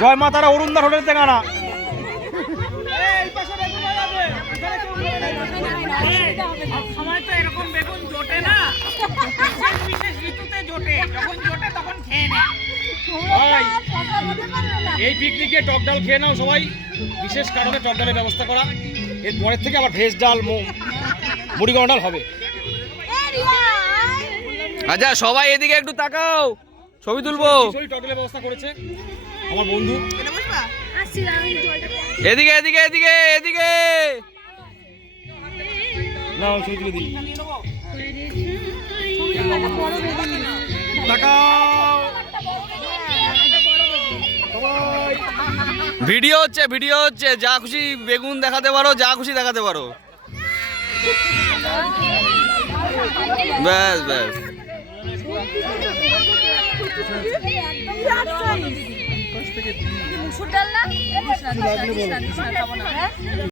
জয় মা তারা অরুণদার হোটেল থেকে আনা। সময় তো এরকম বেগুন জোটে না, বিশেষ ঋতুতে জোটে, যখন জোটে তখন খেয়ে নেয়। এই পিকনিকে টক ডাল খেয়ে নাও সবাই, বিশেষ কারণে টক ডালের ব্যবস্থা করা। এর পরের থেকে আবার ভেজ ডাল মুড়ি গরম ডাল হবে। আচ্ছা সবাই এদিকে একটু তাকাও, ছবি তুলবো। টক ডালের ব্যবস্থা করেছে আমার বন্ধু। এদিকে এদিকে এদিকে এদিকে না ছবি তুলে দিই। তাকাও ভিডিও হচ্ছে, ভিডিও হচ্ছে, যা খুশি বেগুন দেখাতে পারো, যা খুশি দেখাতে পারো। ব্যাস ব্যাস। মুসুর ডাল না